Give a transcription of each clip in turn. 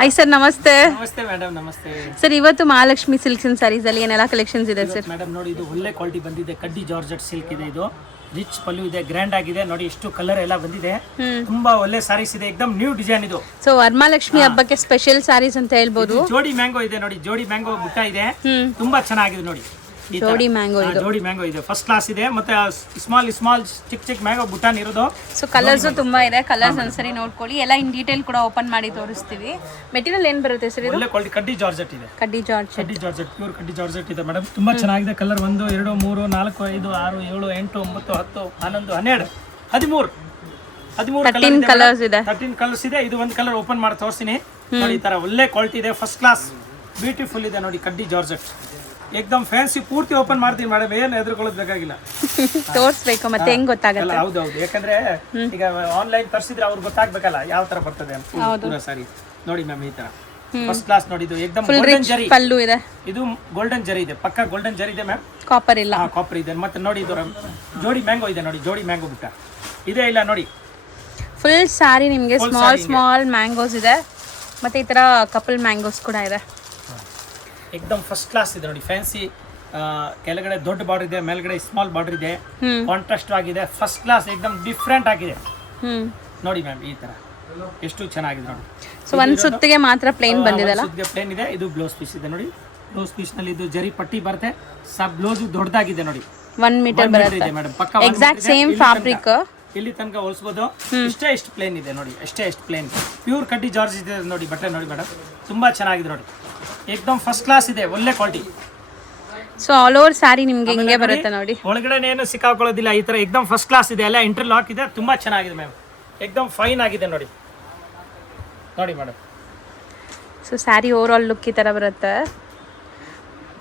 Hi sir, ನಮಸ್ತೆ. ನಮಸ್ತೆ madam, ನಮಸ್ತೆ ಸರ್, ಇವತ್ತು ಮಹಾಲಕ್ಷ್ಮಿ ಸಿಲ್ಕ್ಸ್ ಅಂಡ್ ಸ್ಯಾರೀಸ್ ಅಲ್ಲಿ ಏನೆಲ್ಲ ಕಲೆಕ್ಷನ್ಸ್ ಇದೆ ಸರ್? ಮೇಡಮ್ ನೋಡಿ, ಇದು ಒಳ್ಳೆ ಕ್ವಾಲಿಟಿ ಬಂದಿದೆ. ಕಡ್ಡಿ ಜಾರ್ಜೆಟ್ ಸಿಲ್ಕ್ ಇದೆ. ಇದು ರಿಚ್ ಪಲ್ಲು ಇದೆ, ಗ್ರ್ಯಾಂಡ್ ಆಗಿದೆ. ನೋಡಿ ಎಷ್ಟು ಕಲರ್ ಎಲ್ಲ ಬಂದಿದೆ. ತುಂಬಾ ಒಳ್ಳೆ ಸಾರೀಸ್ ಇದೆ, ಎಕ್ದಮ್ ನ್ಯೂ ಡಿಸೈನ್ ಇದು. ಸೊ ವರಮಹಾಲಕ್ಷ್ಮಿ ಹಬ್ಬಕ್ಕೆ ಸ್ಪೆಷಲ್ ಸ್ಯಾರೀಸ್ ಅಂತ ಹೇಳ್ಬೋದು. ಜೋಡಿ ಮ್ಯಾಂಗೋ ಇದೆ ನೋಡಿ, ಜೋಡಿ ಮ್ಯಾಂಗೋ ಬುಟ್ಟ ಇದೆ, ತುಂಬಾ ಚೆನ್ನಾಗಿದೆ ನೋಡಿ. ಜೋಡಿ ಮ್ಯಾಂಗೋ ಇದು, ಜೋಡಿ ಮ್ಯಾಂಗೋ ಇದೆ, ಫಸ್ಟ್ ಕ್ಲಾಸ್ ಇದೆ. ಮತ್ತೆ ಸ್ಮಾಲ್ ಚಿಕ್ಕ ಮ್ಯಾಂಗೋ ಬುಟ್ಟಾನ್ ಇರೋದು. ಸೊ ಕಲರ್ಸ್ ತುಂಬಾ ಇದೆ. ಕಲರ್ಸ್ ಒಂದ್ಸರಿ ನೋಡ್ಕೊಳ್ಳಿ. ಎಲ್ಲ ಇನ್ ಡೀಟೇಲ್ ಕೂಡ ಓಪನ್ ಮಾಡಿ ತೋರಿಸ್ತೀವಿ. ಮೆಟೀರಿಯಲ್ ಏನ್ ಬರುತ್ತೆ ಸರ್ ಇದು? ಒಳ್ಳೆ ಕ್ವಾಲಿಟಿ ಕಡ್ಡಿ ಜಾರ್ಜೆಟ್ ಇದೆ. ಕಡ್ಡಿ ಜಾರ್ಜೆಟ್ ಪ್ಯೂರ್ ಕಡ್ಡಿ ಜಾರ್ಜೆಟ್ ಇದೆ ಮೇಡಮ್. ತುಂಬಾ ಚೆನ್ನಾಗಿದೆ. ಕಲರ್ 1 2 3 4 5 6 7 8 9 10 11 12 13 ಕಲರ್ಸ್ ಇದೆ. 13 ಕಲರ್ಸ್ ಇದೆ. ಇದು ಒಂದು ಕಲರ್ ಓಪನ್ ಮಾಡಿ ತೋರಿಸ್ತೀನಿ ನೋಡಿ. ಈ ತರ ಒಳ್ಳೆ ಕ್ವಾಲಿಟಿ ಇದೆ, ಫಸ್ಟ್ ಕ್ಲಾಸ್ ಬ್ಯೂಟಿಫುಲ್ ಇದೆ ನೋಡಿ. ಕಡ್ಡಿ ಜಾರ್ಜೆಟ್ ಏಕದಮ್ ಫ್ಯಾನ್ಸಿ. ಪೂರ್ತಿ ಓಪನ್ ಮಾಡ್ತೀನಿ ಮೇಡಮ್, ಏನು ಹೆದರ್ಕೊಳ್ಳೋದು ಬೇಕಾಗಿಲ್ಲ. ತೋರಿಸ್ಬೇಕು, ಮತ್ತೆ ಹೆಂಗ್ ಗೊತ್ತಾಗಲ್ಲ? ಹೌದೌದು, ಯಾಕಂದ್ರೆ ಈಗ ಆನ್ಲೈನ್ ತರಿಸಿದ್ರೆ ಅವ್ರಿಗೆ ಗೊತ್ತಾಗ್ಬೇಕಲ್ಲ ಯಾವ ತರ ಬರ್ತದೆ ಅಂತ. ಸಾರಿ ನೋಡಿ ಮ್ಯಾಮ್, ಈ ತರ ಫಸ್ಟ್ ಕ್ಲಾಸ್ ನೋಡಿ. ಇದು ಏಕದಮ್ ಗೋಲ್ಡನ್ ಜರಿ ಪಲ್ಲು ಇದೆ. ಇದು ಗೋಲ್ಡನ್ ಜರಿ ಇದೆ, ಪಕ್ಕ ಗೋಲ್ಡನ್ ಜರಿ ಇದೆ ಮ್ಯಾಮ್. ಕಾಪರ್ ಇಲ್ಲ, ಕಾಪರ್ ಇದೆ. ಮತ್ತೆ ನೋಡಿ ಇದು ಜೋಡಿ ಮ್ಯಾಂಗೋ ಇದೆ ನೋಡಿ, ಜೋಡಿ ಮ್ಯಾಂಗೋ ಬಿಟ್ಟ ಇದೆ ಇಲ್ಲ ನೋಡಿ. ಫುಲ್ ಸ್ಯಾರಿ ನಿಮಗೆ ಸ್ಮಾಲ್ ಮ್ಯಾಂಗೋಸ್ ಇದೆ, ಮತ್ತೆ ಈ ತರ ಕಪಲ್ ಮ್ಯಾಂಗೋಸ್ ಕೂಡ ಇದೆ. ಏಕದಮ್ ಫಸ್ಟ್ ಕ್ಲಾಸ್ ಇದೆ ನೋಡಿ. ಫ್ಯಾನ್ಸಿ, ಕೆಳಗಡೆ ದೊಡ್ಡ ಬಾರ್ಡರ್ ಇದೆ, ಮೇಲ್ಗಡೆ ಸ್ಮಾಲ್ ಬಾರ್ಡರ್ ಇದೆ, ಕಾಂಟ್ರಾಸ್ಟ್ ಆಗಿದೆ. ಫಸ್ಟ್ ಕ್ಲಾಸ್ ಏಕದಮ್ ಡಿಫ್ರೆಂಟ್ ಆಗಿದೆ ನೋಡಿ ಮ್ಯಾಮ್. ಈ ತರ ಎಷ್ಟು ಚೆನ್ನಾಗಿದೆ ನೋಡಿ. ಸೊ ಒಂದ್ ಸುತ್ತಿಗೆ ಮಾತ್ರ ಪ್ಲೇನ್ ಬಂದಿದೆಲ್ಲ, ಪ್ಲೇನ್ ಇದೆ. ಇದು ಬ್ಲೌಸ್ ಪೀಸ್ ಇದೆ ನೋಡಿ. ಬ್ಲೌಸ್ ಪೀಸ್ ನಲ್ಲಿ ಇದು ಜರಿ ಪಟ್ಟಿ ಬರುತ್ತೆ. ಬ್ಲೌಸ್ ದೊಡ್ಡದಾಗಿದೆ ನೋಡಿ, 1 ಮೀಟರ್ ಬರುತ್ತೆ ಮೇಡಮ್. ಪಕ್ಕ ಎಕ್ಸಾಕ್ಟ್ ಸೇಮ್ ಫ್ಯಾಬ್ರಿಕ್. ಇಲ್ಲಿ ತನಕ ಹೋಲಿಸಬಹುದು. ಎಷ್ಟು ಪ್ಲೇನ್ ಇದೆ ನೋಡಿ, ಎಷ್ಟು ಪ್ಲೇನ್. ಪ್ಯೂರ್ ಕಡ್ಡಿ ಜಾರ್ಜ್ ಇದೆ ನೋಡಿ. ಬಟ್ಟೆ ನೋಡಿ ಮೇಡಮ್, ತುಂಬಾ ಚೆನ್ನಾಗಿದೆ ನೋಡಿ. ಏಕದಮ್ ಫಸ್ಟ್ ಕ್ಲಾಸ್ ಇದೆ, ಒಳ್ಳೆ quality. So all over sari ನಿಮ್ಗೆ ಹಿಂಗೆ ಬರುತ್ತೆ ನೋಡಿ. ಒಳಗಡೆ ಏನು ಸಿಕ್ಕಾಕೊಳ್ಳೋದಿಲ್ಲ. ಈ ತರ ಏಕದಮ್ ಫಸ್ಟ್ ಕ್ಲಾಸ್ ಇದೆ, ಎಲ್ಲ ಇಂಟರ್ಲಾಕ್ ಇದೆ, ತುಂಬಾ ಚೆನ್ನಾಗಿದೆ ಮ್ಯಾಮ್. ಏಕದಮ್ ಫೈನ್ ಆಗಿದೆ ನೋಡಿ. ನೋಡಿ madam, so sari over all look ಈ ತರ ಬರುತ್ತೆ.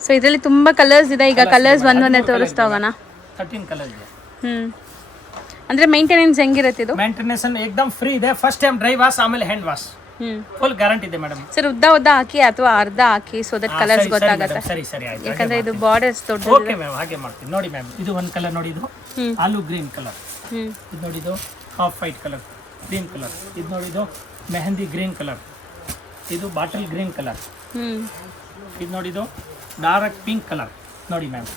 ಸೊ ಇದರಲ್ಲಿ ತುಂಬಾ ಕಲರ್ಸ್ ಇದೆ. ಈಗ ಕಲರ್ಸ್ ಒಂದೊಂದೇ ತೋರಿಸ್ತಾ ಹೋಗೋಣ. 13 ಕಲರ್ ಇದೆ. ಅಂದ್ರೆ ಮೇಂಟೆನೆನ್ಸ್ ಹೆಂಗಿರುತ್ತೆ ಇದು? ಮೇಂಟೆನೆನ್ಸ್ ಏಕದಮ್ ಫ್ರೀ ಇದೆ. ಫಸ್ಟ್ ಟೈಮ್ ಡ್ರೈ ವಾಶ್, ಆಮೇಲೆ ಹ್ಯಾಂಡ್ ವಾಶ್, ಫುಲ್ ಗ್ಯಾರಂಟಿ ಇದೆ ಮೇಡಮ್. ಸರ್ ಉದ್ದ ಹಾಕಿ ಅಥವಾ ಅರ್ಧ ಹಾಕಿ, ಸೊ ದಟ್ ಕಲರ್ಸ್ ಗೊತ್ತಾಗುತ್ತೆ. ಸರಿ ಆಯ್ತು. ಯಾಕಂದ್ರೆ ಇದು ಬಾರ್ಡರ್ಸ್ ದೊಡ್ಡದು. ಓಕೆ ಮ್ಯಾಮ್, ಹಾಗೆ ಮಾಡ್ತೀನಿ ನೋಡಿ ಮ್ಯಾಮ್. ಇದು ಒಂದು ಕಲರ್ ನೋಡಿ, ಇದು ಆಲೂ ಗ್ರೀನ್ ಕಲರ್. ಇದು ನೋಡಿ, ಇದು half white colour, green colour. ಇದು ನೋಡಿ, ಇದು ಮೆಹಂದಿ ಗ್ರೀನ್ ಕಲರ್. ಇದು ಬಾಟಲ್ ಗ್ರೀನ್ ಕಲರ್. ಇದು ನೋಡಿ, ಇದು ಡಾರ್ಕ್ ಪಿಂಕ್ ಕಲರ್ ನೋಡಿ ಮ್ಯಾಮ್.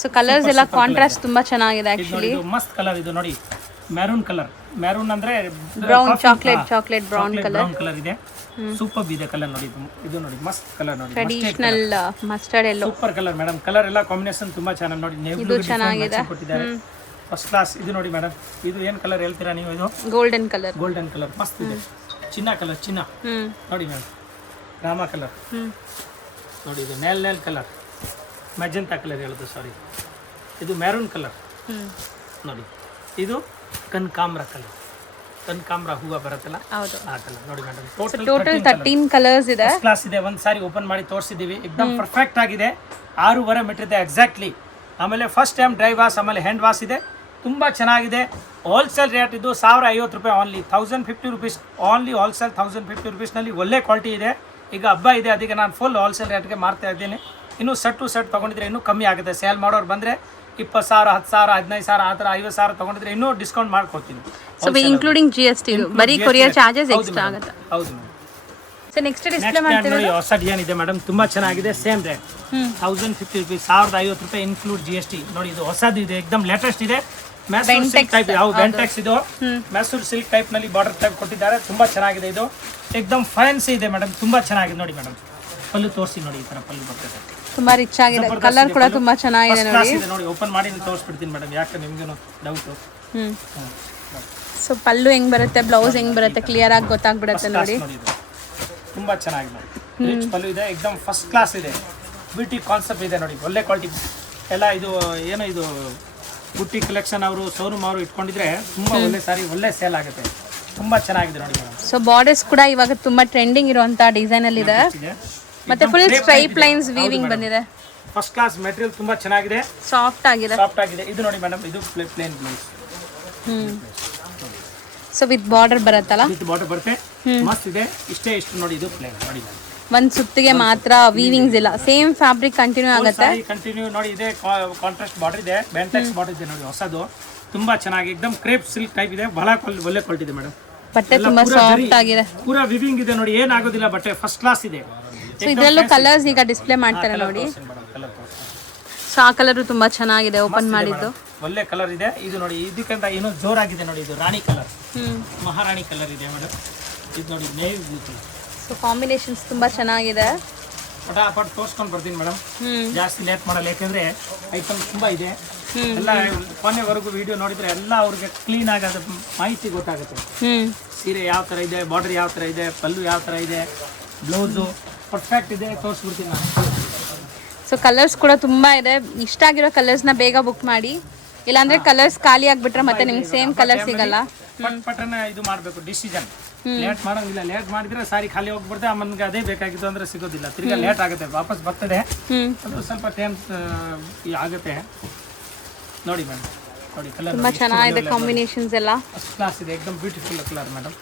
ಸೊ ಕಲರ್ಸ್ ಎಲ್ಲ ಕಾಂಟ್ರಾಸ್ಟ್ ತುಂಬಾ ಚೆನ್ನಾಗಿದೆ ಆಕ್ಚುಲಿ. ಇದು ಮಸ್ತ್ ಕಲರ್. ಇದು ನೋಡಿ ಮೆರೂನ್ ಕಲರ್. ಮೆರೂನ್ ಅಂದ್ರೆ ಬ್ರೌನ್, ಚಾಕ್ಲೇಟ್ ಬ್ರೌನ್ ಕಲರ್ ಇದೆ. ಸೂಪರ್ ಇದೆ ಕಲರ್ ನೋಡಿ. ಇದು ನೋಡಿ ಮಸ್ತ್ ಕಲರ್ ನೋಡಿ. ಟ್ರೆಡಿಷನಲ್ ಮಸ್ಟರ್ಡ್ ಎಲ್ಲೋ, ಸೂಪರ್ ಕಲರ್ ಮೇಡಮ್. ಕಲರ್ ಎಲ್ಲ ಕಾಂಬಿನೇಷನ್ ತುಂಬಾ ಚೆನ್ನಾಗಿ ನೋಡಿ. ಇದು ಚೆನ್ನಾಗಿದೆ, ಫಸ್ಟ್ ಕ್ಲಾಸ್. ಇದು ನೋಡಿ ಮೇಡಮ್, ಇದು ಏನ್ ಕಲರ್ ಹೇಳ್ತೀರಾ ನೀವು? ಇದು ಗೋಲ್ಡನ್ ಕಲರ್ ಮಸ್ತ್ ಇದೆ. ಚಿನ್ನ ಕಲರ್, ಚಿನ್ನ ನೋಡಿ ಮೇಡಮ್. ರಾಮ ಕಲರ್ ನೋಡಿ. ಇದು ನೇಲ್ ಕಲರ್, ಮೆಜೆಂಟಾ ಕಲರ್ ಹೇಳೋದು, ಸಾರಿ. ಇದು ಮೆರೂನ್ ಕಲರ್ ನೋಡಿ. ಇದು ಕನಕಾಂಬ್ರ ಕಲರ್, ಕನಕಾಂಬ್ರ ಹೂವು ಬರುತ್ತಲ್ಲ, ಆ ಕಲರ್ ನೋಡಿ ಮೇಡಮ್. ಟೋಟಲ್ 13 ಕಲರ್ಸ್ ಇದೆ. ಫಸ್ಟ್ ಕ್ಲಾಸ್ ಇದೆ. ಒಂದು ಸಾರಿ ಓಪನ್ ಮಾಡಿ ತೋರಿಸಿದ್ದೀವಿ. ಎಕ್ದಮ್ ಪರ್ಫೆಕ್ಟ್ ಆಗಿದೆ. 6.5 ಮೀಟರ್ ಇದೆ ಎಕ್ಸಾಕ್ಟ್ಲಿ. ಆಮೇಲೆ ಫಸ್ಟ್ ಟೈಮ್ ಡ್ರೈ ವಾಶ್, ಆಮೇಲೆ ಹ್ಯಾಂಡ್ ವಾಶ್ ಇದೆ. ತುಂಬಾ ಚೆನ್ನಾಗಿದೆ. ಹೋಲ್ಸೇಲ್ ರೇಟ್ ಇದು 1050 ರೂಪಾಯಿ ಓನ್ಲಿ. 1050 rupees only. ಹೋಲ್ಸೇಲ್ 1050 ರುಪೀಸ್ನಲ್ಲಿ ಒಳ್ಳೆ ಕ್ವಾಲಿಟಿ ಇದೆ. ಈಗ ಹಬ್ಬ ಇದೆ, ಅದಕ್ಕೆ ನಾನು ಫುಲ್ ಹೋಲ್ಸೇಲ್ ರೇಟ್ಗೆ ಮಾರ್ತಾ ಇದ್ದೀನಿ. ಇನ್ನೂ ಸೆಟ್ ತೊಗೊಂಡಿದ್ರೆ ಇನ್ನೂ ಕಮ್ಮಿ ಆಗುತ್ತೆ. ಸೇಲ್ ಮಾಡೋರು ಬಂದರೆ 20,000, 10,000, 15,000 ಆ ಥರ 50,000 ತೊಗೊಂಡಿದ್ರೆ ಇನ್ನೂ ಡಿಸ್ಕೌಂಟ್ ಮಾಡ್ಕೊಡ್ತೀನಿ. ಸೊ ಇನ್ಕ್ಲೂಡಿಂಗ್ GST, ಬರೀ ಕೊರಿಯರ್ ಚಾರ್ಜಸ್ ಎಕ್ಸ್ಟ್ರಾ ಆಗುತ್ತೆ. ಹೌದು ಮೇಡಮ್. ಸೊ ನೆಕ್ಸ್ಟ್ ಡಿಸ್ಪ್ಲೇ ಮಾಡ್ತೀವಿ ನೋಡಿ. ಹೊಸ ಡಿಸೈನ್ ಇದೆ ಮೇಡಮ್, ತುಂಬಾ ಚೆನ್ನಾಗಿದೆ. ಸೇಮ್ ರೇಟ್ 1050 ರುಪೀಸ್, 1050 ರೂಪಾಯಿ ಇನ್ಕ್ಲೂಡ್ GST ನೋಡಿ. ಇದು ಹೊಸದು ಇದೆ, ಎಕ್ದಮ್ ಲೇಟೆಸ್ಟ್ ಇದೆ. ಮ್ಯಾಸೂರ್ ಸಿಲ್ಕ್ ಟೈಪ್, ಬೆಂಟೆಕ್ಸ್ ಇದು ಮ್ಯಾಸೂರ್ ಸಿಲ್ಕ್ ಟೈಪ್ ನಲ್ಲಿ ಬಾರ್ಡರ್ ಟೈಪ್ ಕೊಟ್ಟಿದ್ದಾರೆ. ತುಂಬಾ ಚೆನ್ನಾಗಿದೆ. ಇದು ಎಕ್ದಮ್ ಫ್ಯಾನ್ಸಿ ಇದೆ ಮೇಡಮ್, ತುಂಬಾ ಚೆನ್ನಾಗಿದೆ ನೋಡಿ ಮೇಡಮ್. ಪಲ್ಲು ತೋರಿಸಿ ನೋಡಿ, ಈ ತರ ಪಲ್ಲು ಬರ್ತದೆ. ತುಂಬಾ ರಿಚ್ ಆಗಿದೆ. ಕಲರ್ ಕೂಡ ತುಂಬಾ ಚೆನ್ನಾಗಿದೆ ನೋಡಿ. ಓಪನ್ ಮಾಡಿ ತೋರಿಸ್ಬಿಡ್ತೀನಿ ಮೇಡಮ್, ಯಾಕೆ ನಿಮ್ಗೇನು ಡೌಟ್. ಸೊ ಪಲ್ಲು ಹೆಂಗ್ ಬರುತ್ತೆ, ಬ್ಲೌಸ್ ಹೆಂಗ್ ಬರುತ್ತೆ, ಕ್ಲಿಯರ್ ಆಗಿ ಗೊತ್ತಾಗ್ಬಿಡುತ್ತೆ ನೋಡಿ. ತುಂಬಾ ಚೆನ್ನಾಗಿದೆ. ರಿಚ್ ಪಲ್ಲು ಇದೆ, ಎಕ್ದಮ್ ಫಸ್ಟ್ ಕ್ಲಾಸ್ ಇದೆ. ಬ್ಯೂಟಿ ಕಾನ್ಸೆಪ್ಟ್ ಇದೆ ನೋಡಿ, ಒಳ್ಳೆ ಕ್ವಾಲಿಟಿ ಎಲ್ಲ. ಇದು ಏನು, ಇದು ಬುಟ್ಟಿ ಕಲೆಕ್ಷನ್ ಅವರು, ಶೋರೂಮ್ ಅವರು ಇಟ್ಕೊಂಡಿದ್ರೆ ತುಂಬಾ ಒಳ್ಳೆ ಸಾರಿ, ಒಳ್ಳೆ ಸೇಲ್ ಆಗುತ್ತೆ. ತುಂಬಾ ಚೆನ್ನಾಗಿದೆ ನೋಡಿ ಮೇಡಮ್. ಸೊ ಬಾರ್ಡರ್ಸ್ ಕೂಡ ಇವಾಗ ತುಂಬಾ ಟ್ರೆಂಡಿಂಗ್ ಇರುವಂತ ಡಿಸೈನ್ ಅಲ್ಲಿ ಇದೆ. ಮತ್ತೆ ಫುಲ್ ಸ್ಟ್ರೈಪ್ ಲೈನ್ಸ್ ವೀವಿಂಗ್ ಬಂದಿದೆ. ಫಸ್ಟ್ ಕ್ಲಾಸ್ ಮೆಟೀರಿಯಲ್, ತುಂಬಾ ಚೆನ್ನಾಗಿದೆ. ಸಾಫ್ಟ್ ಆಗಿದೆ. ಇದು ನೋಡಿ ಮೇಡಮ್, ಇದು plain blouse. So with border ಬರುತ್ತಲ್ಲ, ವಿತ್ ಬಾರ್ಡರ್ ಬರುತ್ತೆ, ಮಸ್ತ್ ಇದೆ. ಇಷ್ಟು ನೋಡಿ, ಇದು ಪ್ಲೇನ್ ನೋಡಿ. ಒಂದ್ ಸುತ್ತಿಗೆ ಮಾತ್ರ ವೀವಿಂಗ್ಸ್ ಇಲ್ಲ, ಸೇಮ್ ಫ್ಯಾಬ್ರಿಕ್ ಕಂಟಿನ್ಯೂ ಆಗುತ್ತೆ. ಕಂಟಿನ್ಯೂ ನೋಡಿ. ಇದೆ ಕಾಂಟ್ರಾಸ್ಟ್ ಬಾರ್ಡರ್ ಇದೆ, ಬೆಂಟೆಕ್ಸ್ ಬಾರ್ಡರ್ ಇದೆ ನೋಡಿ. ಹೊಸದು ತುಂಬಾ ಚೆನ್ನಾಗಿ, ಎಕ್ದಮ್ ಕ್ರೇಪ್ ಸಿಲ್ಕ್ ಟೈಪ್ ಇದೆ. ಬಹಳ ಒಳ್ಳೆ ಕ್ವಾಲಿಟಿ ಇದೆ ಮೇಡಮ್. ಬಟ್ಟೆ ಎಲ್ಲ ತುಂಬಾ ಪೂರಾ ಸಾಫ್ಟ್ ಜರಿ. ಆಗಿದೆ. ಪೂರಾ ವಿವಿಂಗ್ ಇದೆ ನೋಡಿ, ಏನಾಗೋದಿಲ್ಲ, ಬಟ್ಟೆ ಫಸ್ಟ್ ಕ್ಲಾಸ್ ಇದೆ. ಸೊ ಇದರಲ್ಲೂ ಕಲರ್ಸ್ ಈಗ ಡಿಸ್ಪ್ಲೇ ಮಾಡ್ತಾರೆ ನೋಡಿ. ಸೊ ಆ ಕಲರ್ ತುಂಬಾ ಚೆನ್ನಾಗಿದೆ ಓಪನ್ ಮಾಡಿದ್ದು. ಒಳ್ಳೆ ಕಲರ್ ಇದೆ ಇದು ನೋಡಿ. ಇದಕ್ಕಿಂತ ಏನೋ ಜೋರಾಗಿದೆ ನೋಡಿ, ಇದು ರಾಣಿ ಕಲರ್, ಮಹಾರಾಣಿ ಕಲರ್ ಇದೆ ಮೇಡಮ್. ಇದು ನೋಡಿ ನೇವಿ ಬ್ಲೂ. ಸೊ ಕಾಂಬಿನೇಷನ್ಸ್ ತುಂಬಾ ಚೆನ್ನಾಗಿದೆ. ಪಟಾಪಟ್ ತೋರ್ಸ್ಕೊಂಡು ಬರ್ತೀನಿ ಮೇಡಮ್, ಜಾಸ್ತಿ ಲೇಟ್ ಮಾಡಲ್ಲ, ಯಾಕಂದ್ರೆ ಐಟಮ್ ತುಂಬಾ ಇದೆ. ಎಲ್ಲ ಕೊನೆವರೆಗೂ ವಿಡಿಯೋ ನೋಡಿದ್ರೆ ಎಲ್ಲ ಅವ್ರಿಗೆ ಕ್ಲೀನ್ ಆಗೋದು ಮಾಹಿತಿ ಗೊತ್ತಾಗುತ್ತೆ. ಸೀರೆ ಯಾವ ತರ ಇದೆ, ಬಾರ್ಡರ್ ಯಾವ ತರ ಇದೆ, ಪಲ್ಲು ಯಾವ ತರ ಇದೆ, ಬ್ಲೌಸು ಪರ್ಫೆಕ್ಟ್ ಇದೆ, ತೋರಿಸ್ಬಿಡ್ತೀನಿ ನಾನು. ಸೊ ಕಲರ್ಸ್ ಕೂಡ ತುಂಬಾ ಇದೆ. ಇಷ್ಟ ಆಗಿರೋ ಕಲರ್ಸ್ನ ಬೇಗ ಬುಕ್ ಮಾಡಿ, ಇಲ್ಲಾಂದ್ರೆ ಕಲರ್ಸ್ ಖಾಲಿ ಆಗ್ಬಿಟ್ರೆ ಮತ್ತೆ ನಿಮ್ಗೆ ಸೇಮ್ ಕಲರ್ ಸಿಗಲ್ಲ. ಪಟನ ಇದು ಮಾಡಬೇಕು ಡಿಸಿಷನ್. ಲೇಟ್ ಮಾಡೋಂಗಿಲ್ಲ, ಲೇಟ್ ಮಾಡಿದ್ರೆ ಸಾರಿ ಖಾಲಿ ಹೋಗ್ಬಿಡ್ತೆ, ನಮ್ಗೆ ಅದೇ ಬೇಕಾಗಿತ್ತು ಅಂದ್ರೆ ಸಿಗೋದಿಲ್ಲ, ತಿರ್ಗಾ ಲೇಟ್ ಆಗುತ್ತೆ, ವಾಪಸ್ ಬರ್ತದೆ, ಅದು ಸ್ವಲ್ಪ ಟೈಮ್ ಆಗುತ್ತೆ. ನೋಡಿ ಮೇಡಮ್, ನೋಡಿ ಕಲರ್ ತುಂಬಾ ಚೆನ್ನಾಗಿದೆ ಕಾಂಬಿನೇಷನ್ಸ್ ಎಲ್ಲ. ಫಸ್ಟ್ ಕ್ಲಾಸ್ ಇದೆ, ಎಕ್ದಮ್ ಬ್ಯೂಟಿಫುಲ್ ಕಲರ್ ಮೇಡಮ್.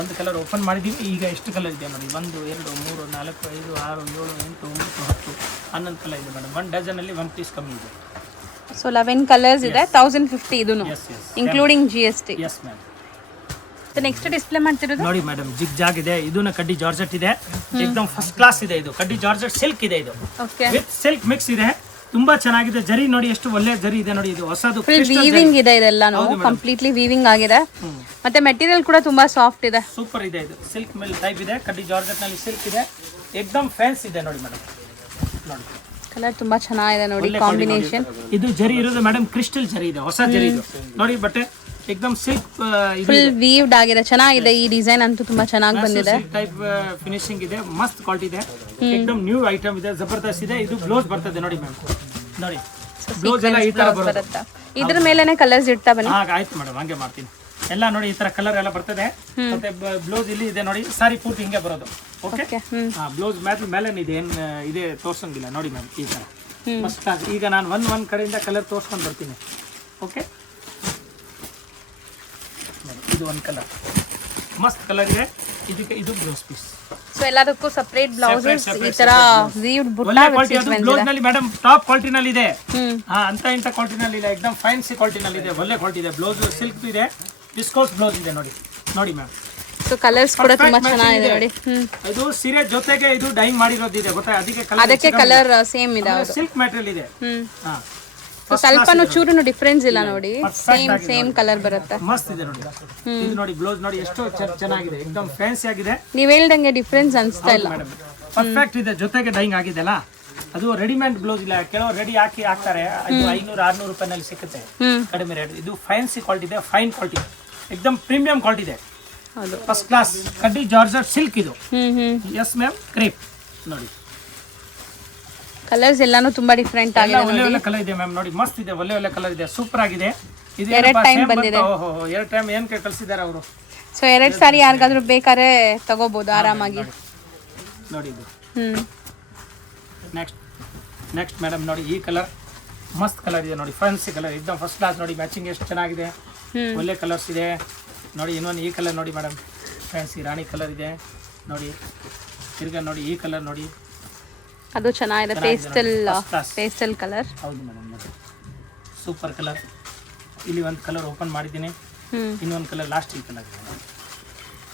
ಒಂದು ಕಲರ್ ಓಪನ್ ಮಾಡಿದ್ದೀವಿ, ಈಗ ಎಷ್ಟು ಕಲರ್ ಇದೆ ನೋಡಿ, 1 2 3 4 5 6 7 8 9 10 11 ಕಲರ್ ಇದೆ ಮೇಡಮ್. 1 ಡಜನಲ್ಲಿ 1 ಪೀಸ್ ಕಮ್ಮಿ ಇದೆ. ಸೊ 11 ಕಲರ್ಸ್ ಇದೆ, 1050 ಇದೂನು including GST. Yes ma'am. So next display ಮಾಡ್ತಿರೋದು ನೋಡಿ ಮೇಡಮ್, ಜಿಗ್ ಜಾಗ್ ಇದೆ, ಇದನ್ನ ಕಡ್ಡಿ ಜಾರ್ಜೆಟ್ ಇದೆ, ಎಕ್ದಮ್ ಫಸ್ಟ್ ಕ್ಲಾಸ್ ಇದೆ. ಇದು ಕಡ್ಡಿ ಜಾರ್ಜೆಟ್ ಸಿಲ್ಕ್ ಇದೆ, ಇದು ಓಕೆ ವಿತ್ ಸಿಲ್ಕ್ ಮಿಕ್ಸ್ ಇದೆ, ತುಂಬಾ ಚೆನ್ನಾಗಿದೆ. ಜರಿ ನೋಡಿ ಎಷ್ಟು ಒಳ್ಳೆ ಜರಿ ಇದೆ ನೋಡಿ, ಇದು ಹೊಸದು ಫುಲ್ ವೀವಿಂಗ್ ಇದೆ, ಇದೆಲ್ಲಾನು ಕಂಪ್ಲೀಟ್ಲಿ ವೀವಿಂಗ್ ಆಗಿದೆ. ಮತ್ತೆ ಮೆಟೀರಿಯಲ್ ಕೂಡ ತುಂಬಾ ಸಾಫ್ಟ್ ಇದೆ, ಸೂಪರ್ ಇದೆ. ಇದು ಸಿಲ್ಕ್ ಮಿಲ್ ಟೈಪ್ ಇದೆ, ಕಡ್ಡಿ ಜಾರ್ಜೆಟ್ ನಲ್ಲಿ ಸಿಲ್ಕ್ ಇದೆ, ಎಕ್ದಮ್ ಫ್ಯಾನ್ಸಿ ಇದೆ ನೋಡಿ ಮೇಡಮ್. ನೋಡಿ ಕಲರ್ ತುಂಬಾ ಚೆನ್ನಾಗಿದೆ ನೋಡಿ ಕಾಂಬಿನೇಷನ್. ಇದು ಜರಿ ಇರೋದು ಮೇಡಮ್ ಕ್ರಿಸ್ಟಲ್ ಜರಿ ಇದೆ, ಹೊಸ ಜರಿ ಇದು ನೋಡಿ. ಬಟ್ಟೆ ಎಕ್ದಮ್ ಸಿಲ್ಕ್ ಫುಲ್ ವೀವ್ಡ್ ಆಗಿದೆ, ಚೆನ್ನಾಗಿದೆ. ಈ ಡಿಸೈನ್ ಅಂತೂ ತುಂಬಾ ಚೆನ್ನಾಗಿ ಬಂದಿದೆ, ಟೈಪ್ ಫಿನಿಶಿಂಗ್ ಇದೆ, ಮಸ್ತ್ ಕ್ವಾಲಿಟಿ ಇದೆ, ಎಕ್ದಮ್ ನ್ಯೂ ಐಟಮ್ ಇದೆ, ಜಬರ್ದಸ್ತ್ ಇದೆ. ಇದು ಬ್ಲೌಸ್ ಬರ್ತದೆ ನೋಡಿ ಮ್ಯಾಮ್, ನೋಡಿ ಬ್ಲೌಸ್ ಎಲ್ಲ ಈ ತರ ಬರುತ್ತೆ. ಇದ್ರ ಮೇಲೆನೆ ಕಲರ್ಸ್ ಇಡ್ತಾ ಬನ್ನಿ. ಆಯ್ತು ಮೇಡಮ್, ಹಂಗೆ ಮಾಡ್ತೀನಿ. ಎಲ್ಲ ನೋಡಿ ಈ ತರ ಕಲರ್ ಎಲ್ಲ ಬರ್ತದೆ. ಮತ್ತೆ ಬ್ಲೌಸ್ ಇಲ್ಲಿ ಇದೆ ನೋಡಿ, ಸಾರಿ ಪೂರ್ತಿ ಹಿಂಗೆ ಬರೋದು. ಓಕೆ, ಬ್ಲೌಸ್ ಮೇಲೆ ಇದೆ, ಏನ್ ಇದೆ ತೋರ್ಸಂಗಿಲ್ಲ ನೋಡಿ ಮ್ಯಾಮ್, ಈ ತರ ಫಸ್ಟ್ ಕ್ಲಾಸ್. ಈಗ ನಾನು ಒಂದ್ ಕಡೆಯಿಂದ ಕಲರ್ ತೋರ್ಸ್ಕೊಂಡು ಬರ್ತೀನಿ. ಓಕೆ, ಇದು ಒಂದು ಕಲರ್ ಮಸ್ತ್ ಕಲರ್ ಇದೆ. ಇದಕ್ಕೆ ಇದು ಬ್ಲೌಸ್ ಪೀಸ್. ಸೊ ಎಲ್ಲದಕ್ಕೂ ಸಪರೇಟ್ ಬ್ಲೌಸಸ್ ಈ ತರ ವೀವ್ಡ್ ಬುಟ್ಟ ಬ್ಲೌಸ್ ನಲ್ಲಿ ಮೇಡಮ್ ಟಾಪ್ ಕ್ವಾಲಿಟಿ ನಲ್ಲಿ ಇದೆ. ಅಂತ ಇಂತ ಕ್ವಾಲಿಟಿ ನಲ್ಲಿ ಇಲ್ಲ, ಎಕ್ದಮ್ ಫ್ಯಾನ್ಸಿ ಕ್ವಾಲಿಟಿ ನಲ್ಲಿ ಇದೆ, ಒಳ್ಳೆ ಕ್ವಾಲಿಟಿ ಇದೆ. ಬ್ಲೌಸ್ ಸಿಲ್ಕ್ ಇದೆ, ವಿಸ್ಕೋಸ್ ಬ್ಲೌಸ್ ಇದೆ ನೋಡಿ, ನೋಡಿ ಮ್ಯಾಮ್. ಸೊ ಕಲರ್ಸ್ ಕೂಡ ತುಂಬಾ ಚೆನ್ನಾಗಿದೆ ನೋಡಿ. ಇದು ಸೀರೆ ಜೊತೆಗೆ ಇದು ಡೈಯಿಂಗ್ ಮಾಡಿರೋದಿದೆ ಗೊತ್ತಾ, ಅದಕ್ಕೆ ಕಲರ್ ಸೇಮ್ ಇದೆ, ಸಿಲ್ಕ್ ಮೆಟೀರಿಯಲ್ ಇದೆ. ಸೊ ಸ್ವಲ್ಪನೂ ಚೂರುನು ಡಿಫರೆನ್ಸ್ ಇಲ್ಲ ನೋಡಿ, ಸೇಮ್ ಕಲರ್ ಬರುತ್ತೆ. ಮಸ್ತ್ ಇದೆ ನೋಡಿ. ಇದು ನೋಡಿ ಬ್ಲೌಸ್ ನೋಡಿ ಎಷ್ಟು ಚೆನ್ನಾಗಿದೆ, ಎಕ್ದಮ್ ಫ್ಯಾನ್ಸಿ ಆಗಿದೆ. ನೀವ್ ಹೇಳ್ದಂಗೆ ಡಿಫರೆನ್ಸ್ ಅನ್ಸ್ತಾ ಇಲ್ಲ, ಪರ್ಫೆಕ್ಟ್ ಇದೆ. ಜೊತೆಗೆ ಡೈಯಿಂಗ್ ಆಗಿದೆಲ್ಲ, ಅದು ರೆಡಿಮೇಡ್ ಬ್ಲೌಸ್ ಇಲ್ಲ, ಕೆಲವರು ರೆಡಿ ಹಾಕ್ತಾರೆ, ಇದು 500-600 ರೂಪಾಯಿನಲ್ಲಿ ಸಿಗುತ್ತೆ, ಕಡಿಮೆ ರೇಟ್. ಇದು ಫ್ಯಾನ್ಸಿ ಕ್ವಾಲಿಟಿ ಇದೆ, ಫೈನ್ ಕ್ವಾಲಿಟಿ, ಎಕ್ದಮ್ ಪ್ರೀಮಿಯಂ ಕ್ವಾಲಿಟಿ ಇದೆ, ಫಸ್ಟ್ ಕ್ಲಾಸ್. ಕಡ್ಡಿ ಜಾರ್ಜೆಟ್ ಸಿಲ್ಕ್ ಇದು. ಎಸ್ ಮ್ಯಾಮ್, ಕ್ರೇಪ್ ನೋಡಿ. ಕಲರ್ಸ್ ಎಲ್ಲಾನು ತುಂಬಾ ಡಿಫರೆಂಟ್ ಆಗಿದೆ, ಒಳ್ಳೆ ಕಲರ್ ಇದೆ ಮ್ಯಾಮ್ ನೋಡಿ, ಮಸ್ತ್ ಇದೆ, ಒಳ್ಳೆ ಕಲರ್ ಇದೆ, ಸೂಪರ್ ಆಗಿದೆ. ಇದು ಎರಡು ಟೈಮ್ ಬಂದಿದೆ, ಎರಡು ಟೈಮ್ ಏನ್ ಕಳಿಸಿದ್ದಾರೆ ಅವರು. ಸೊ 2 ಸಾರಿ ಯಾರಿಗಾದ್ರೂ ಬೇಕಾದ್ರೆ ತಗೋಬಹುದು ಆರಾಮಾಗಿ ನೋಡಿ. ಇದು ನೆಕ್ಸ್ಟ್ ಮೇಡಮ್ ನೋಡಿ, ಈ ಕಲರ್ ಮಸ್ತ್ ಕಲರ್ ಇದೆ ನೋಡಿ, ಫ್ಯಾನ್ಸಿ ಕಲರ್, ಎಕ್ದಮ್ ಫಸ್ಟ್ ಕ್ಲಾಸ್ ನೋಡಿ. ಮ್ಯಾಚಿಂಗ್ ಎಷ್ಟು ಚೆನ್ನಾಗಿದೆ, ಒಳ್ಳೆ ಕಲರ್ಸ್ ಇದೆ ನೋಡಿ. ಇನ್ನೊಂದು ಈ ಕಲರ್ ನೋಡಿ ಮೇಡಮ್, ಫ್ಯಾನ್ಸಿ ರಾಣಿ ಕಲರ್ ಇದೆ ನೋಡಿ. ತಿರ್ಗಾ ನೋಡಿ ಈ ಕಲರ್ ನೋಡಿ, ಅದು ಚೆನ್ನಾಗಿದೆ, ಪೇಸ್ಟಲ್ ಕಲರ್. ಹೌದು ಮೇಡಮ್, ನೋಡಿ ಸೂಪರ್ ಕಲರ್. ಇಲ್ಲಿ ಒಂದು ಕಲರ್ ಓಪನ್ ಮಾಡಿದ್ದೀನಿ, ಇನ್ನೊಂದು ಕಲರ್ ಲಾಸ್ಟ್ ಈ ಕಲರ್.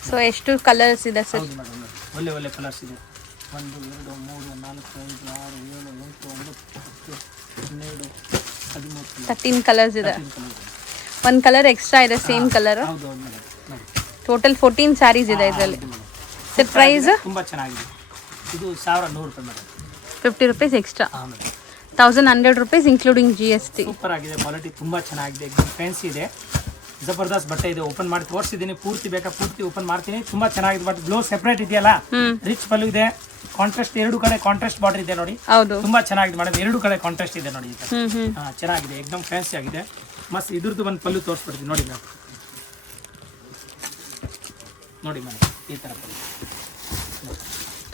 ಸೊ ಎಷ್ಟು ಕಲರ್ಸ್ ಇದೆ ಸರ್? ಹೌದು ಮೇಡಮ್, ಒಳ್ಳೆ ಕಲರ್ಸ್ ಇದೆ. 1 2 3 4 5 6 7 8 9 10 11 12 13 ಕಲರ್ಸ್ ಇದೆ. ಒಂದು ಕಲರ್ ಎಕ್ಸ್ಟ್ರಾ ಇದೆ, ಸೇಮ್ ಕಲರ್. ಟೋಟಲ್ 14 ಸ್ಯಾರೀಸ್ ಇದೆ ಇದರಲ್ಲಿ. ಸರ್ ಪ್ರೈಸ್ ತುಂಬಾ ಚೆನ್ನಾಗಿದೆ. ಇದು 1100 ರೂಪಾಯಿ madam, 50 rupees extra, 1100 rupees including GST. Super ಆಗಿದೆ, ಕ್ವಾಲಿಟಿ ತುಂಬಾ ಚೆನ್ನಾಗಿದೆ, ಎಕ್ದಮ್ ಫ್ಯಾನ್ಸಿ ಇದೆ, ಜಬರ್ದಸ್ತ್ ಬಟ್ಟೆ ಇದೆ. ಓಪನ್ ಮಾಡಿ ತೋರಿಸಿದ್ದೀನಿ, ಪೂರ್ತಿ ಬೇಕಾ ಪೂರ್ತಿ ಓಪನ್ ಮಾಡ್ತೀನಿ. ತುಂಬಾ ಚೆನ್ನಾಗಿದೆ. ಬಟ್ ಬ್ಲೌಸ್ ಸೆಪರೇಟ್ ಇದೆಯಲ್ಲ, ರಿಚ್ ಪಲ್ಲು ಇದೆ, ಕಾಂಟ್ರಾಸ್ಟ್, 2 ಕಡೆ ಕಾಂಟ್ರಾಸ್ಟ್ ಬಾರ್ಡರ್ ಇದೆ ನೋಡಿ. ಹೌದು, ತುಂಬಾ ಚೆನ್ನಾಗಿದೆ ಮೇಡಮ್, 2 ಕಡೆ ಕಾಂಟ್ರಾಸ್ಟ್ ಇದೆ ನೋಡಿ. ಚೆನ್ನಾಗಿದೆ, ಎಕ್ದಮ್ ಫ್ಯಾನ್ಸಿ ಆಗಿದೆ, ಮಸ್ತ್. ಇದ್ರದ್ದು ಒಂದು ಪಲ್ಲು ತೋರಿಸ್ಬಿಡ್ತೀನಿ ನೋಡಿ ಮ್ಯಾಮ್, ನೋಡಿ ಮೇಡಮ್, ಈ ತರ ಪಲ್ಲು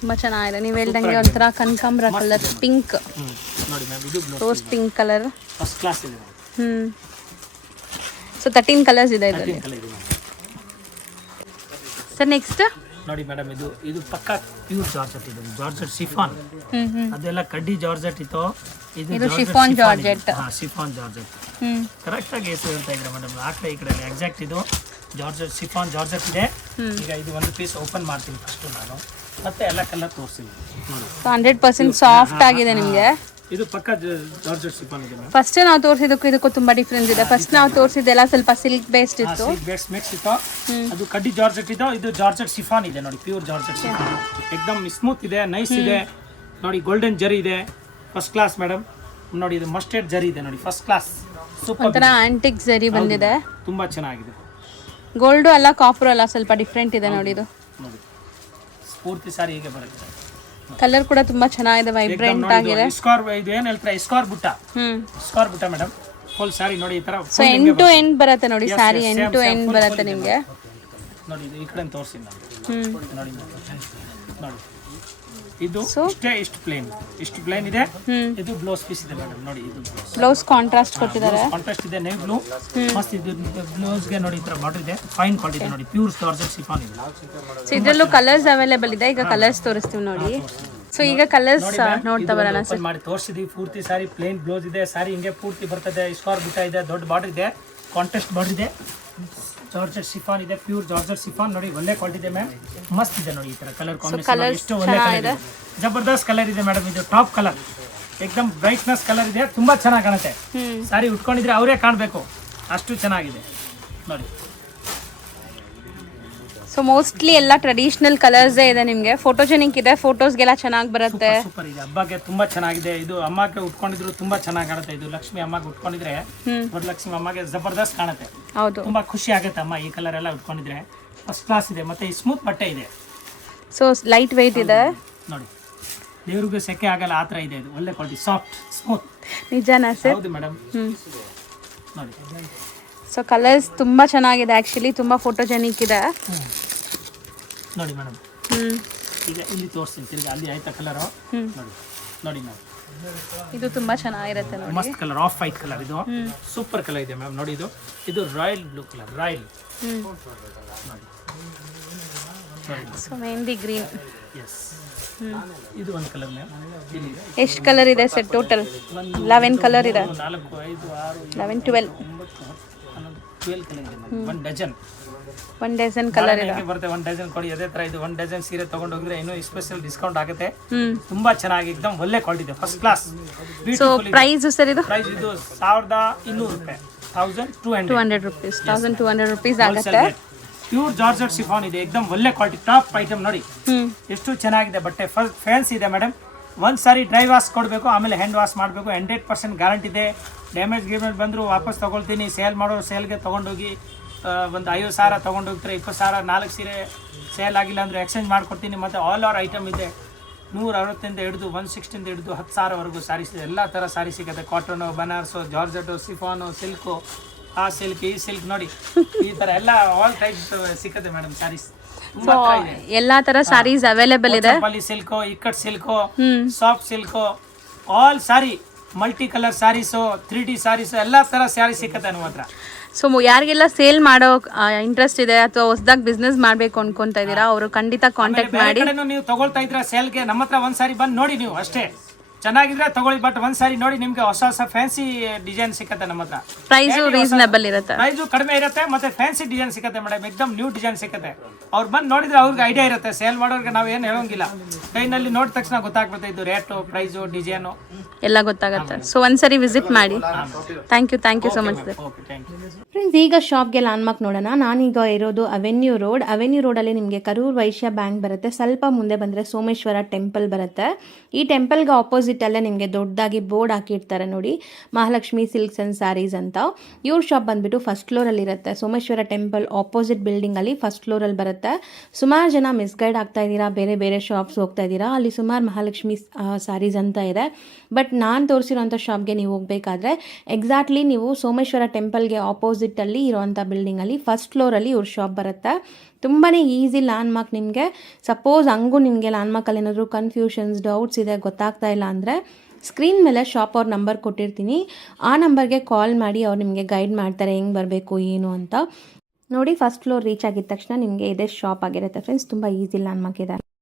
ತುಂಬಾ ಚೆನ್ನಾಗಿದೆ. ನೀವು ಹೇಳ್ದಂಗೆ ಒಂಥರ ಕನಕಾಂಬರ ಕಲರ್, ಪಿಂಕ್ ನೋಡಿ ಮ್ಯಾಮ್. ಇದು rose pink colour, first class ಇದೆ. ಸೊ 13 ಕಲರ್ಸ್ ಇದೆ ಇದರಲ್ಲಿ. ಸರ್ ನೆಕ್ಸ್ಟ್ ನೋಡಿ ಮೇಡಮ್, ಇದು ಪಕ್ಕ ಪ್ಯೂರ್ ಜಾರ್ಜೆಟ್ ಇದೆ, ಜಾರ್ಜೆಟ್ ಶಿಫಾನ್. ಅದೆಲ್ಲ ಕಡ್ಡಿ ಜಾರ್ಜೆಟ್ ಇತ್ತು, ಇದು chiffon georgette. Chiffon georgette correct ಆಗಿ ಹೆಸರು ಹೇಳ್ತಾ ಇದ್ರೆ ಮೇಡಮ್, ಆ ಕಡೆ ಈ ಕಡೆ ಎಕ್ಸಾಕ್ಟ್. ಇದು ಜಾರ್ಜೆಟ್ ಸಿಫಾನ್ ಜಾರ್ಜೆಟ್ ಇದೆ. ಈಗ ಇದು ಒಂದು ಪೀಸ್ ಓಪನ್ ಮಾಡ್ತೀನಿ ಫಸ್ಟ್ ನಾನು, ಮತ್ತೆ ಎಲ್ಲ ಕಲರ್ ತೋರಿಸ್ತೀನಿ ನೋಡಿ. 100% ಸಾಫ್ಟ್ ಆಗಿದೆ ನಿಮಗೆ. ಇದು ಪಕ್ಕ ಜಾರ್ಜೆಟ್ ಸಿಫಾನ್ ಇದೆ ಮ್ಯಾಮ್. ಫಸ್ಟ್ ನಾವು ತೋರಿಸಿದಕ್ಕೂ ಇದಕ್ಕೂ ತುಂಬಾ ಡಿಫ್ರೆನ್ಸ್ ಇದೆ. ಫಸ್ಟ್ ನಾವು ತೋರಿಸಿದ್ದೆಲ್ಲ ಸ್ವಲ್ಪ ಸಿಲ್ಕ್ ಬೇಸ್ಡ್ ಇತ್ತು, ಸಿಲ್ಕ್ ಬೇಸ್ ಮಿಕ್ಸ್ ಇತ್ತು. ಅದು ಕಡ್ಡಿ ಜಾರ್ಜೆಟ್ ಇದೆ, ಇದು ಜಾರ್ಜೆಟ್ ಸಿಫಾನ್ ಇದೆ ನೋಡಿ, ಪ್ಯೂರ್ ಜಾರ್ಜೆಟ್ ಸಿಫಾನ್. ಎಕ್ದಮ್ ಸ್ಮೂತ್ ಇದೆ, ನೈಸ್ ಇದೆ ನೋಡಿ. ಗೋಲ್ಡನ್ ಜರಿ ಇದೆ, ಫಸ್ಟ್ ಕ್ಲಾಸ್ ಮೇಡಮ್ ನೋಡಿ. ಇದು ಮಸ್ಟರ್ಡ್ ಜರಿ ಇದೆ ನೋಡಿ, ಫಸ್ಟ್ ಕ್ಲಾಸ್ ಸೂಪರ್. ಒಂಥರ ಆಂಟಿಕ್ ಜರಿ ಬಂದಿದೆ, ತುಂಬಾ ಚೆನ್ನಾಗಿದೆ. ಗೋಲ್ಡು ಅಲ್ಲ ಕಾಪರ್ ಅಲ್ಲ, ಸ್ವಲ್ಪ ಡಿಫ್ರೆಂಟ್ ಇದೆ ನೋಡಿ. ಇದು ನೋಡಿ ಪೂರ್ತಿ ಸಾರಿ ಹೀಗೆ ಬರುತ್ತೆ. ಕಲರ್ ಕೂಡ ತುಂಬಾ ಚೆನ್ನಾಗಿದೆ, ವೈಬ್ರೆಂಟ್ ಆಗಿದೆ. ಸ್ಕಾರ್ ಇದು ಏನು ಹೇಳ್ತಾರೆ, ಸ್ಕಾರ್ ಬುಟ್ಟ. ಸ್ಕಾರ್ ಬುಟ್ಟ ಮೇಡಮ್, ಫುಲ್ ಸಾರಿ ನೋಡಿ ಈ ತರ. ಸೊ ಎಂಡ್ ಟು ಎಂಡ್ ಬರುತ್ತೆ ನೋಡಿ, ಸಾರಿ ಎಂಡ್ ಟು ಎಂಡ್ ಬರುತ್ತೆ ನಿಮಗೆ ನೋಡಿ. ಇದು ಈ ಕಡೆ ತೋರಿಸಿ ನೋಡಿ ನೋಡಿ. ಇದು ಇಷ್ಟು ಪ್ಲೇನ್ ಇದೆ. ಇದು ಬ್ಲೌಸ್ ಪೀಸ್ ಇದೆ ಮೇಡಮ್ ನೋಡಿ. ಇದು ಬ್ಲೌಸ್ ಕಾಂಟ್ರಾಸ್ಟ್ ಕೊಟ್ಟಿದ್ದಾರೆ, ಕಾಂಟ್ರಾಸ್ಟ್ ಇದೆ, ನೇವಿ ಬ್ಲೂ ಮಸ್ತ್. ಇದು ಬ್ಲೌಸ್ ಗೆ ನೋಡಿ ಈ ತರ ಬಾರ್ಡರ್ ಇದೆ, ಫೈನ್ ಕ್ವಾಲಿಟಿ ಇದೆ ನೋಡಿ, ಪ್ಯೂರ್ ಜಾರ್ಜೆಟ್ ಸಿಫಾನ್ ಇದೆ. ಸೊ ಇದರಲ್ಲೂ ಕಲರ್ಸ್ ಅವೈಲೇಬಲ್ ಇದೆ. ಈಗ ಕಲರ್ಸ್ ತೋರಿಸ್ತೀವಿ ನೋಡಿ. ಸೊ ಈಗ ಕಲರ್ಸ್ ನೋಡ್ತಾ ಬರೋಣ ಸರ್. ಮಾಡಿ ತೋರಿಸಿದೀವಿ. ಪೂರ್ತಿ ಸಾರಿ ಪ್ಲೇನ್ ಬ್ಲೌಸ್ ಇದೆ, ಸಾರಿ ಹಿಂಗೆ ಪೂರ್ತಿ ಬರ್ತದೆ. ಸ್ಕಾರ್ ಬುಟ್ಟ ಇದೆ, ದೊಡ್ಡ ಬಾರ್ಡರ್ ಇದೆ, ಕಾಂಟ್ರಾಸ್ಟ್ ಬಾರ್ಡರ್ ಇದೆ, ಜಾರ್ಜೆಟ್ ಸಿಫಾನ್ ಇದೆ, ಪ್ಯೂರ್ ಜಾರ್ಜೆಟ್ ಸಿಫಾನ್ ನೋಡಿ. ಒಳ್ಳೆ ಕ್ವಾಲಿಟಿ ಇದೆ ಮ್ಯಾಮ್, ಮಸ್ತ್ ಇದೆ ನೋಡಿ. ಈ ತರ ಕಲರ್ ಕಾಂಬಿನೇಷನ್ ಎಷ್ಟು ಒಳ್ಳೆ ಕಲರ್ ಇದೆ, ಜಬರ್ದಸ್ತ್ ಕಲರ್ ಇದೆ ಮೇಡಮ್. ಇದು ಟಾಪ್ ಕಲರ್, ಎಕ್ದಮ್ ಬ್ರೈಟ್ನೆಸ್ ಕಲರ್ ಇದೆ, ತುಂಬಾ ಚೆನ್ನಾಗಿ ಕಾಣುತ್ತೆ. ಸಾರಿ ಉಟ್ಕೊಂಡಿದ್ರೆ ಅವರೇ ಕಾಣಬೇಕು, ಅಷ್ಟು ಚೆನ್ನಾಗಿದೆ ನೋಡಿ. ಸೊ ಮೋಸ್ಟ್ಲಿ ಎಲ್ಲ ಟ್ರೆಡಿಷನಲ್ ಕಲರ್ಸ್ ಇದೆ ನಿಮಗೆ. ಫೋಟೋಜೆನಿಕ್ ಇದೆ, ಫೋಟೋಸ್ಗೆಲ್ಲ ಚೆನ್ನಾಗಿ ಬರುತ್ತೆ. ಸೂಪರ್ ಇದೆ, ಹಬ್ಬಕ್ಕೆ ತುಂಬಾ ಚೆನ್ನಾಗಿದೆ. ಇದು ಅಮ್ಮಕ್ಕೆ ಉಟ್ಕೊಂಡಿದ್ರು ತುಂಬಾ ಚೆನ್ನಾಗಿ ಕಾಣುತ್ತೆ. ಇದು ಲಕ್ಷ್ಮಿ ಅಮ್ಮಗೆ ಉಟ್ಕೊಂಡಿದ್ರೆ, ವರಲಕ್ಷ್ಮಿ ಅಮ್ಮಗೆ ಜಬರ್ದಸ್ತ್ ಕಾಣುತ್ತೆ. ಹೌದು, ತುಂಬಾ ಖುಷಿ ಆಗುತ್ತೆ ಅಮ್ಮ ಈ ಕಲರ್ ಎಲ್ಲ ಉಟ್ಕೊಂಡಿದ್ರೆ. ಫಸ್ಟ್ ಕ್ಲಾಸ್ ಇದೆ, ಮತ್ತೆ ಈ ಸ್ಮೂತ್ ಬಟ್ಟೆ ಇದೆ. ಸೊ ಲೈಟ್ ವೆಯ್ಟ್ ಇದೆ ನೋಡಿ, ದೇವ್ರಿಗೂ ಸೆಕೆ ಆಗಲ್ಲ ಆ ಥರ ಇದೆ. ಇದು ಒಳ್ಳೆ ಕ್ವಾಲಿಟಿ, ಸಾಫ್ಟ್ ಸ್ಮೂತ್. ನಿಜನಾ ಸರ್? ಹೌದು ಮೇಡಮ್ ನೋಡಿ. ಸೊ ಕಲರ್ಸ್ ತುಂಬಾ ಚೆನ್ನಾಗಿದೆ, ಆಕ್ಚುಲಿ ತುಂಬಾ ಫೋಟೋಜೆನಿಕ್ ಇದೆ ನೋಡಿ ಮೇಡಮ್. ಈಗ ಇಲ್ಲಿ ತೋರಿಸ್ತೀನಿ ತಿರ್ಗಿ, ಅಲ್ಲಿ ಆಯ್ತಾ ಕಲರ್ ನೋಡಿ. ನೋಡಿ ಮ್ಯಾಮ್, ಇದು ತುಂಬಾ ಚೆನ್ನಾಗಿರುತ್ತೆ ನೋಡಿ, ಮಸ್ತ್ ಕಲರ್, ಆಫ್ ವೈಟ್ ಕಲರ್. ಇದು ಸೂಪರ್ ಕಲರ್ ಇದೆ ಮ್ಯಾಮ್ ನೋಡಿ. ಇದು ರಾಯಲ್ ಬ್ಲೂ ಕಲರ್, ರಾಯಲ್ ನೋಡಿ. So mehndi green. ಎಸ್, ಇದು ಒಂದು ಕಲರ್ ಮ್ಯಾಮ್. ಎಷ್ಟು ಕಲರ್ ಇದೆ ಸರ್ ಟೋಟಲ್? 11 ಕಲರ್ ಇದೆ. 4 5 6 11 12 12 ಕಲರ್ ಇದೆ ಮ್ಯಾಮ್. 1 ಡಜನ್, 1 ಡಜನ್ ಕಲರ್ ಇದೆ ಬರುತ್ತೆ. 1 ಡಜನ್ ಕೊಡಿ. ಅದೇ ತರ ಇದು 1 ಡಜನ್ ಸೀರೆ ತಗೊಂಡು ಹೋಗಿದ್ರೆ ಇನ್ನೂ ಸ್ಪೆಷಲ್ ಡಿಸ್ಕೌಂಟ್ ಆಗುತ್ತೆ. ತುಂಬಾ ಚೆನ್ನಾಗಿ, ಎಕ್ದಮ್ ಒಳ್ಳೆ ಕ್ವಾಲಿಟಿ ಇದೆ, first class. So price sir ಇದು? ಪ್ರೈಸ್ ಇದು 1200 ರೂಪಾಯಿ, 1200 ರೂಪೀಸ್, 1200 ರೂಪೀಸ್ ಆಗುತ್ತೆ. ಪ್ಯೂರ್ ಜಾರ್ಜೆಟ್ ಸಿಫಾನ್ ಇದೆ, ಎಕ್ದಮ್ ಒಳ್ಳೆ ಕ್ವಾಲಿಟಿ, ಟಾಪ್ ಐಟಮ್ ನೋಡಿ. ಎಷ್ಟು ಚೆನ್ನಾಗಿದೆ ಬಟ್ಟೆ, ಫ್ಯಾನ್ಸಿ ಇದೆ ಮೇಡಮ್. ಒಂದು ಸಾರಿ ಡ್ರೈ ವಾಶ್ ಕೊಡಬೇಕು, ಆಮೇಲೆ ಹ್ಯಾಂಡ್ ವಾಶ್ ಮಾಡಬೇಕು. 100% ಗ್ಯಾರಂಟಿ ಇದೆ. ಡ್ಯಾಮೇಜ್ ಗಿಮೇಜ್ ಬಂದರೂ ವಾಪಸ್ ತೊಗೊಳ್ತೀನಿ. ಸೇಲ್ ಮಾಡೋರು ಸೇಲ್ಗೆ ತೊಗೊಂಡೋಗಿ ಒಂದು 50,000 ತೊಗೊಂಡೋಗ್ತಾರೆ, 20,000 4 ಸೀರೆ ಸೇಲ್ ಆಗಿಲ್ಲ ಅಂದರೆ ಎಕ್ಸ್ಚೇಂಜ್ ಮಾಡಿಕೊಡ್ತೀನಿ. ಮತ್ತು ಆಲ್ ಓವರ್ ಐಟಮ್ ಇದೆ, 160 ಹಿಡಿದು 160 ಹಿಡಿದು 10,000ವರೆಗೂ ಸಾರೀಸ್ ಇದೆ. ಎಲ್ಲ ಥರ ಸಾರಿ ಸಿಗುತ್ತೆ, cotton, Banaras, georgette, chiffon, silk, ಆ ಸಿಲ್ಕ್, ಈ ಸಿಲ್ಕ್ ನೋಡಿ. ಈ ಥರ ಎಲ್ಲ ಆಲ್ ಟೈಪ್ ಸಿಗುತ್ತೆ ಮೇಡಮ್ ಸಾರೀಸ್. ಎಲ್ಲಾ ತರ ಸಾರೀಸ್ ಅವೈಲೇಬಲ್ ಇದೆ. Silk, ikat silk, soft silk, all sari, multi colour saris, 3D saris, ಎಲ್ಲ ಥರ ಸ್ಯಾರಿ ಸಿಕ್ಕತ್ತೆ ನಮ್ಮ ಹತ್ರ. ಸೊ ಯಾರಿಗೆಲ್ಲ ಸೇಲ್ ಮಾಡೋ ಇಂಟ್ರೆಸ್ಟ್ ಇದೆ ಅಥವಾ ಹೊಸದಾಗಿ ಬಿಸ್ನೆಸ್ ಮಾಡಬೇಕು ಅನ್ಕೊಂತಾ ಇದ್ದೀರಾ, ಅವರು ಖಂಡಿತ ಕಾಂಟ್ಯಾಕ್ಟ್ ಮಾಡಿ. ನೀವು ತಗೊಳ್ತಾ ಇದ್ರ ಸೇಲ್ಗೆ ನಮ್ಮ ಹತ್ರ ಒಂದು ಸಾರಿ ಬಂದು ನೋಡಿ ನೀವು ಅಷ್ಟೇ. ಚೆನ್ನಾಗಿದ್ರೆ ತಗೊಳ್ಳಿ, ಬಟ್ ಒಂದು ಸಾರಿ ನೋಡಿ, ನಿಮ್ಗೆ ಹೊಸ ಹೊಸ ಫ್ಯಾನ್ಸಿ ಡಿಸೈನ್ ಸಿಕ್ಕತ್ತೆ ನಮ್ಮ ಹತ್ರ. ಪ್ರೈಸು ರೀಸನಬಲ್ ಇರುತ್ತೆ, ಪ್ರೈಸು ಕಡಿಮೆ ಇರುತ್ತೆ, ಮತ್ತೆ ಫ್ಯಾನ್ಸಿ ಡಿಸೈನ್ ಸಿಕ್ಕತ್ತೆ ಮೇಡಮ್, ಎಕ್ದಮ್ ನ್ಯೂ ಡಿಸೈನ್ ಸಿಕ್ಕತ್ತೆ. ಅವ್ರು ಬಂದು ನೋಡಿದ್ರೆ ಅವ್ರಿಗೆ ಐಡಿಯಾ ಇರುತ್ತೆ. ಸೇಲ್ ಮಾಡೋರಿಗೆ ನಾವು ಏನು ಹೇಳೋಂಗಿಲ್ಲ, ಕೈನಲ್ಲಿ ನೋಡಿದ ತಕ್ಷಣ ಗೊತ್ತಾಗ್ಬಿಡುತ್ತೆ ಇದು ರೇಟು, ಪ್ರೈಸು, ಡಿಸೈನು ಎಲ್ಲ ಗೊತ್ತಾಗುತ್ತೆ. ಸೊ ಒಂದ್ಸರಿ ವಿಸಿಟ್ ಮಾಡಿ. Thank you so much sir. Friends, ಈಗ ಶಾಪ್ಗೆ ಲ್ಯಾಂಡ್ಮಾರ್ಕ್ ನೋಡೋಣ. ನಾನೀಗ ಇರೋದು ಅವೆನ್ಯೂ ರೋಡಲ್ಲಿ ನಿಮಗೆ ಕರೂರ್ ವೈಶ್ಯ ಬ್ಯಾಂಕ್ ಬರುತ್ತೆ. ಸ್ವಲ್ಪ ಮುಂದೆ ಬಂದರೆ ಸೋಮೇಶ್ವರ ಟೆಂಪಲ್ ಬರುತ್ತೆ. ಈ ಟೆಂಪಲ್ಗೆ ಆಪೋಸಿಟಲ್ಲೇ ನಿಮಗೆ ದೊಡ್ಡದಾಗಿ ಬೋರ್ಡ್ ಹಾಕಿರ್ತಾರೆ ನೋಡಿ, ಮಹಾಲಕ್ಷ್ಮಿ ಸಿಲ್ಕ್ಸ್ ಆ್ಯಂಡ್ ಸ್ಯಾರೀಸ್ ಅಂತ. ಇವ್ರ ಶಾಪ್ ಬಂದುಬಿಟ್ಟು ಫಸ್ಟ್ ಫ್ಲೋರಲ್ಲಿ ಇರುತ್ತೆ. ಸೋಮೇಶ್ವರ ಟೆಂಪಲ್ ಆಪೋಸಿಟ್ ಬಿಲ್ಡಿಂಗಲ್ಲಿ ಫಸ್ಟ್ ಫ್ಲೋರಲ್ಲಿ ಬರುತ್ತೆ. ಸುಮಾರು ಜನ ಮಿಸ್ಗೈಡ್ ಆಗ್ತಾ ಇದ್ದೀರಾ, ಬೇರೆ ಶಾಪ್ಸ್ ಹೋಗ್ತಾ ಇದ್ದೀರಾ. ಅಲ್ಲಿ ಸುಮಾರು ಮಹಾಲಕ್ಷ್ಮಿ ಸ್ಯಾರೀಸ್ ಅಂತ ಇದೆ. ಬಟ್ ನಾನು ತೋರಿಸಿರೋಂಥ ಶಾಪ್ಗೆ ನೀವು ಹೋಗಬೇಕಾದ್ರೆ ಎಕ್ಸಾಕ್ಟ್ಲಿ ನೀವು ಸೋಮೇಶ್ವರ ಟೆಂಪಲ್ಗೆ ಆಪೋಸಿಟಲ್ಲಿ ಇರೋವಂಥ ಬಿಲ್ಡಿಂಗಲ್ಲಿ ಫಸ್ಟ್ ಫ್ಲೋರಲ್ಲಿ ಇವ್ರ ಶಾಪ್ ಬರುತ್ತೆ. ತುಂಬಾ ಈಸಿ ಲ್ಯಾಂಡ್ಮಾರ್ಕ್. ನಿಮಗೆ ಸಪೋಸ್ ಹಂಗೂ ನಿಮಗೆ ಲ್ಯಾಂಡ್ಮಾರ್ಕಲ್ಲಿ ಏನಾದರೂ ಕನ್ಫ್ಯೂಷನ್ಸ್, ಡೌಟ್ಸ್ ಇದೆ, ಗೊತ್ತಾಗ್ತಾ ಇಲ್ಲ ಅಂದರೆ ಸ್ಕ್ರೀನ್ ಮೇಲೆ ಶಾಪ್ ಅವ್ರ ನಂಬರ್ ಕೊಟ್ಟಿರ್ತೀನಿ. ಆ ನಂಬರ್ಗೆ ಕಾಲ್ ಮಾಡಿ ಅವ್ರು ನಿಮಗೆ ಗೈಡ್ ಮಾಡ್ತಾರೆ ಹೆಂಗೆ ಬರಬೇಕು ಏನು ಅಂತ. ನೋಡಿ, ಫಸ್ಟ್ ಫ್ಲೋರ್ ರೀಚ್ ಆಗಿದ ತಕ್ಷಣ ನಿಮಗೆ ಇದೇ ಶಾಪ್ ಆಗಿರುತ್ತೆ ಫ್ರೆಂಡ್ಸ್. ತುಂಬ ಈಸಿ ಲ್ಯಾಂಡ್ಮಾರ್ಕ್ ಇದೆ.